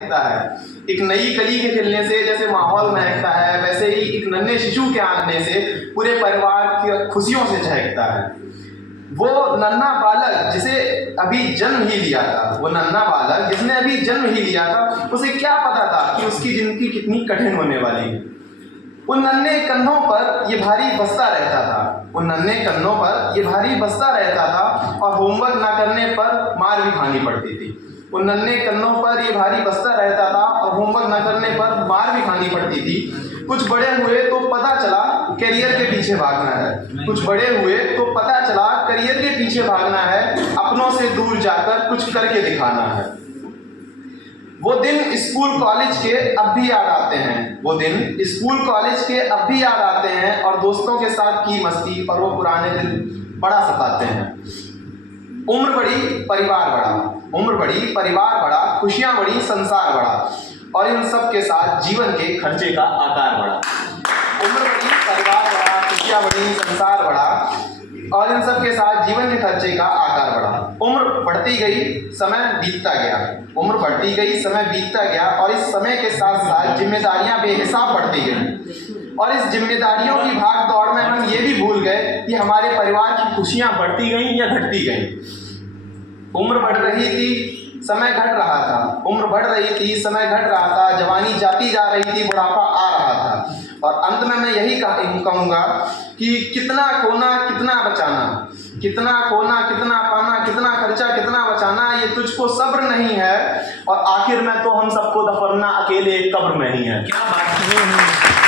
है। एक नई कली के खिलने से जैसे माहौल महकता है, वैसे ही एक नन्हे शिशु के आने से पूरे परिवार की खुशियों से चहकता है। वो नन्हा बालक जिसे अभी जन्म ही लिया था, वो नन्हा बालक जिसने अभी जन्म ही लिया था, उसे क्या पता था कि उसकी जिंदगी कितनी कठिन होने वाली है। उन नन्हे कंधों पर ये भारी बस्ता रहता था, उन नन्हे कंधों पर ये भारी बस्ता रहता था और होमवर्क ना करने पर मार भी खानी पड़ती थी। उन नन्हे कंधों पर ये भारी बस्ता रहता था और होमवर्क ना करने पर मार भी खानी पड़ती थी। कुछ बड़े हुए तो पता चला करियर के पीछे भागना है, कुछ बड़े हुए तो पता चला करियर के पीछे भागना है, अपनों से दूर जाकर कुछ करके दिखाना है। वो दिन स्कूल कॉलेज के अब भी याद आते हैं, वो दिन स्कूल कॉलेज के अब भी याद आते हैं और दोस्तों के साथ की मस्ती और वो पुराने दिन बड़ा सताते हैं। उम्र बड़ी परिवार बड़ा, उम्र बड़ी परिवार बड़ा, खुशियां बड़ी संसार बड़ा और इन सब के साथ जीवन के खर्चे का आकार बड़ा। उम्र बड़ी परिवार बड़ा, खुशियां बड़ी संसार बड़ा और इन सब के साथ जीवन के खर्चे का आकार बढ़ा। उम्र बढ़ती गई, समय बीतता गया, उम्र बढ़ती गई, समय बीतता गया और इस समय के साथ साथ जिम्मेदारियां बेहिसाब बढ़ती गई और इस जिम्मेदारियों की भाग दौड़ में हम ये भी भूल गए कि हमारे परिवार की खुशियां बढ़ती गई या घटती गई। उम्र बढ़ रही थी, समय घट रहा था, उम्र बढ़ रही थी, समय घट रहा था, जवानी जाती जा रही थी, बुढ़ापा आ रहा था और अंत में मैं यही कहूँगा कि कितना खोना कितना बचाना, कितना खोना कितना पाना, कितना खर्चा कितना बचाना, ये तुझको सब्र नहीं है और आखिर में तो हम सबको दफनना अकेले एक कब्र में ही है। क्या बात है।